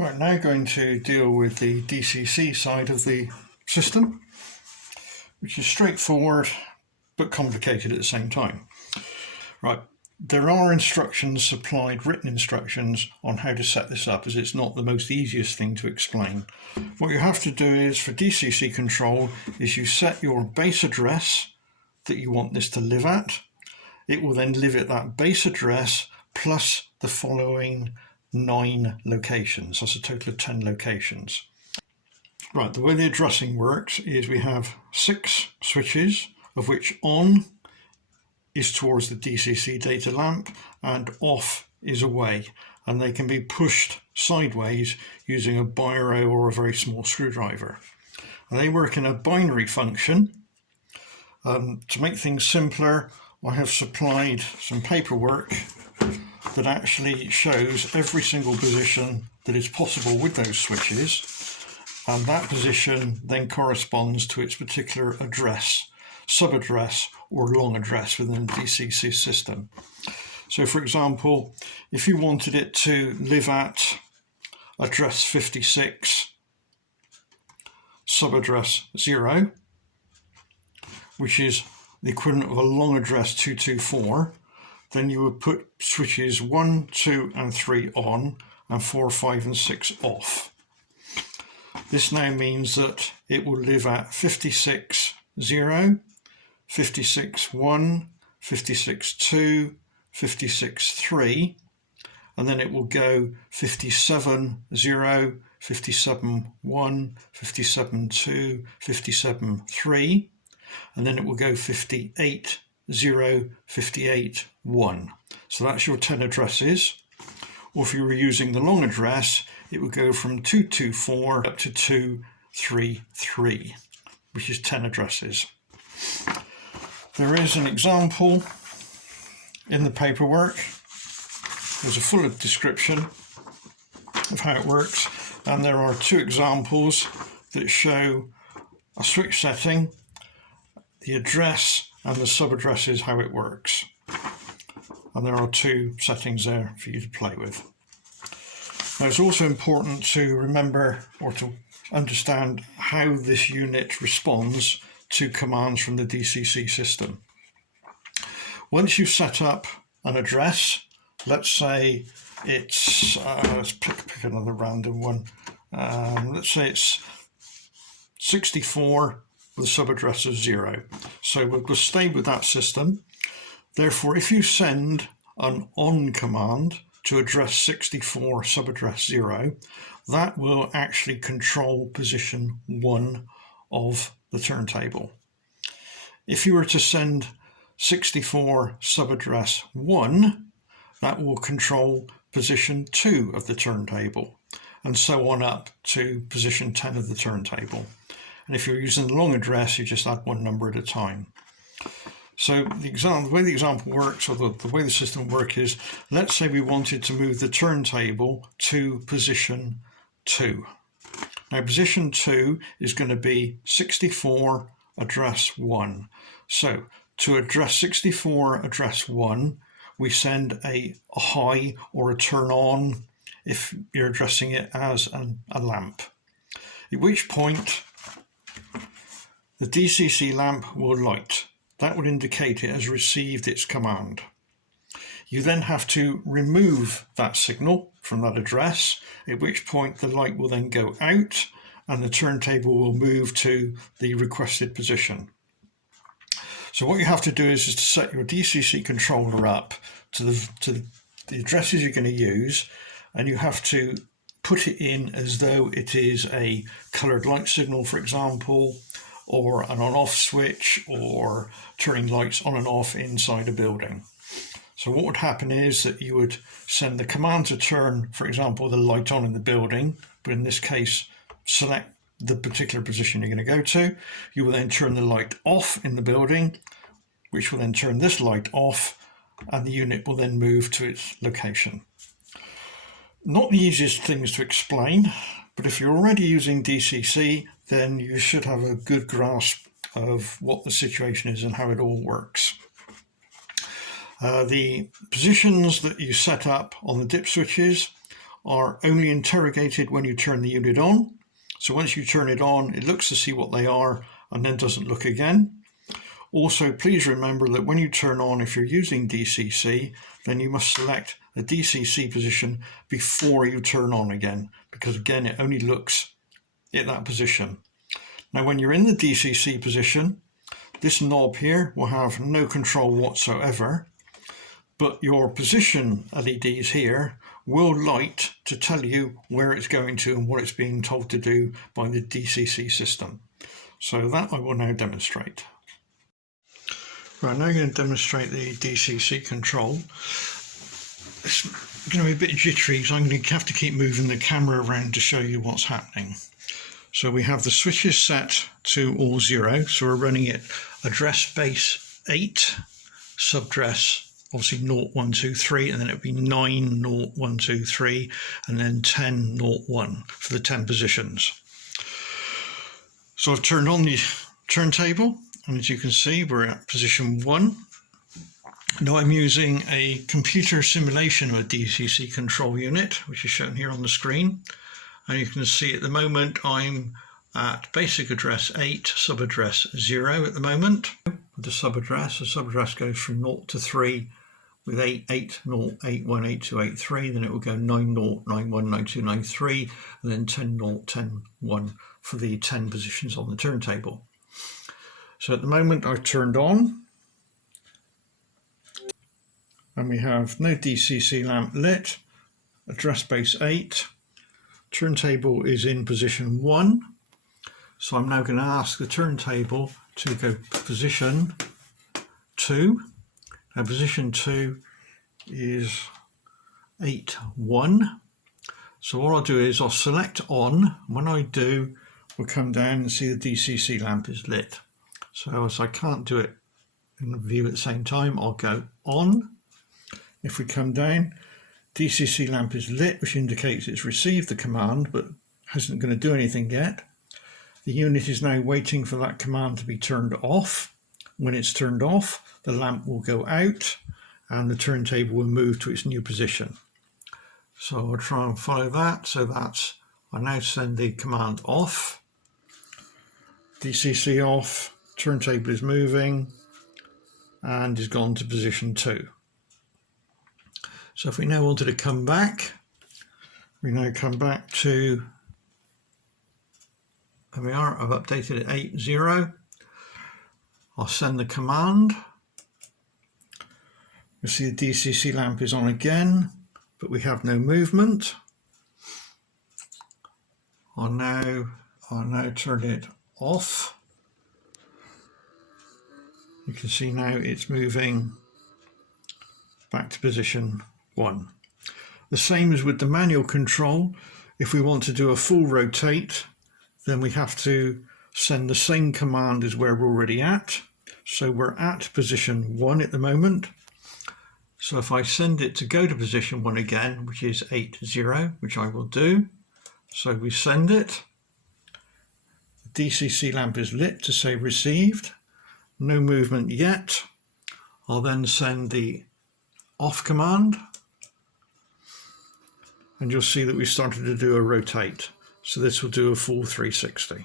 Right, now going to deal with the DCC side of the system, which is straightforward but complicated at the same time. Right, there are instructions supplied, written instructions on how to set this up, as it's not the most easiest thing to explain. What you have to do is, for DCC control, is you set your base address that you want this to live at. It will then live at that base address plus the following 9 locations. That's a total of 10 locations. Right, the way the addressing works is we have 6 switches, of which on is towards the DCC data lamp and off is away, and they can be pushed sideways using a biro or a very small screwdriver. And they work in a binary function. To make things simpler, I have supplied some paperwork that actually shows every single position that is possible with those switches, and that position then corresponds to its particular address, sub-address or long address within the DCC system. So for example, if you wanted it to live at address 56, sub-address 0, which is the equivalent of a long address 224, then you would put switches 1, 2 and 3 on and 4, 5 and 6 off. This now means that it will live at 56, 0, 56, 1, 56, 2, 56, 3, and then it will go 57, 0, 57, 1, 57, 2, 57, 3, and then it will go 58, 0, 58, 1. So that's your 10 addresses. Or if you were using the long address, it would go from 224 up to 233, which is 10 addresses. There is an example in the paperwork. There's a full description of how it works, and there are 2 examples that show a switch setting, the address and the sub-address is how it works. And there are 2 settings there for you to play with. Now it's also important to remember or to understand how this unit responds to commands from the DCC system. Once you've set up an address, let's say it's, let's pick another random one. Let's say it's 64 with a sub-address of 0. So we'll stay with that system. Therefore, if you send an on command to address 64 sub-address 0, that will actually control position 1 of the turntable. If you were to send 64 sub-address 1, that will control position 2 of the turntable, and so on up to position 10 of the turntable. And if you're using the long address, you just add 1 number at a time. So the way the example works, or the way the system works is, let's say we wanted to move the turntable to position 2. Now position 2 is going to be 64 address 1. So to address 64 address 1, we send a high or a turn on if you're addressing it as a lamp. At which point the DCC lamp will light. That would indicate it has received its command. You then have to remove that signal from that address, at which point the light will then go out and the turntable will move to the requested position. So what you have to do is to set your DCC controller up to the addresses you're going to use, and you have to put it in as though it is a coloured light signal, for example, or an on-off switch, or turning lights on and off inside a building. So what would happen is that you would send the command to turn, for example, the light on in the building, but in this case, select the particular position you're going to go to. You will then turn the light off in the building, which will then turn this light off, and the unit will then move to its location. Not the easiest things to explain, but if you're already using DCC, then you should have a good grasp of what the situation is and how it all works. The positions that you set up on the dip switches are only interrogated when you turn the unit on. So once you turn it on, it looks to see what they are and then doesn't look again. Also, please remember that when you turn on, if you're using DCC, then you must select a DCC position before you turn on again, because again, it only looks at that position. Now, when you're in the DCC position, this knob here will have no control whatsoever, but your position LEDs here will light to tell you where it's going to and what it's being told to do by the DCC system. So that I will now demonstrate. Right, now I'm going to demonstrate the DCC control. It's going to be a bit jittery, so I'm going to have to keep moving the camera around to show you what's happening. So we have the switches set to all 0, so we're running it address base 8, subdress obviously 0, 1, 2, 3, and then it would be 9, 0, 1, 2, 3, and then 10, 0, 1 for the 10 positions. So I've turned on the turntable, and as you can see, we're at position 1. Now I'm using a computer simulation of a DCC control unit, which is shown here on the screen. And you can see at the moment I'm at basic address 8, subaddress 0 at the moment. With the subaddress goes from 0 to 3 with 8, 8, 0, 8, 1, 8, 2, 8, 3. Then it will go 9, 0, 9, 1, 9, 2, 9, 3, and then 10, 0, 10, 1 for the 10 positions on the turntable. So at the moment I've turned on, and we have no DCC lamp lit, address base 8, turntable is in position 1. So I'm now going to ask the turntable to go position 2. Now position 2 is 8, 1. So what I'll do is I'll select on. When I do, we'll come down and see the DCC lamp is lit. So as I can't do it in the view at the same time, I'll go on. If we come down, DCC lamp is lit, which indicates it's received the command but hasn't going to do anything yet. The unit is now waiting for that command to be turned off. When it's turned off, the lamp will go out and the turntable will move to its new position. So I'll try and follow that. So that's, I now send the command off, DCC off, turntable is moving and is gone to position 2. So if we now wanted to come back, we now come back to, there we are, I've updated it 8, 0. I'll send the command. You'll see the DCC lamp is on again, but we have no movement. I'll now turn it off. You can see now it's moving back to position 1. The same as with the manual control. If we want to do a full rotate, then we have to send the same command as where we're already at. So we're at position 1 at the moment. So if I send it to go to position 1 again, which is 8, 0, which I will do. So we send it. The DCC lamp is lit to say received. No movement yet. I'll then send the off command. And you'll see that we started to do a rotate. So this will do a full 360.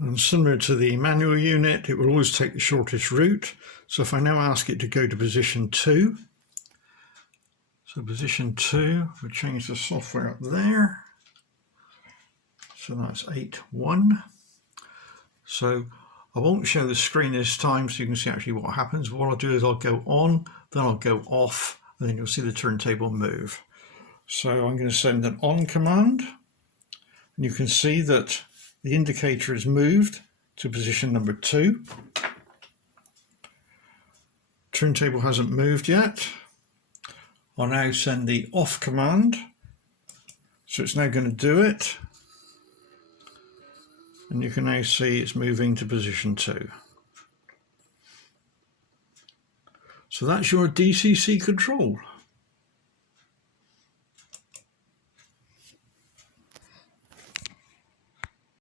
And similar to the manual unit, it will always take the shortest route. So if I now ask it to go to position 2, so position 2, we'll change the software up there. So that's 8, 1. So I won't show the screen this time so you can see actually what happens. What I'll do is I'll go on, then I'll go off, and then you'll see the turntable move. So I'm going to send an on command, and you can see that the indicator is moved to position number 2. Turntable hasn't moved yet. I'll now send the off command So it's now going to do it, and you can now see it's moving to position 2. So that's your DCC control.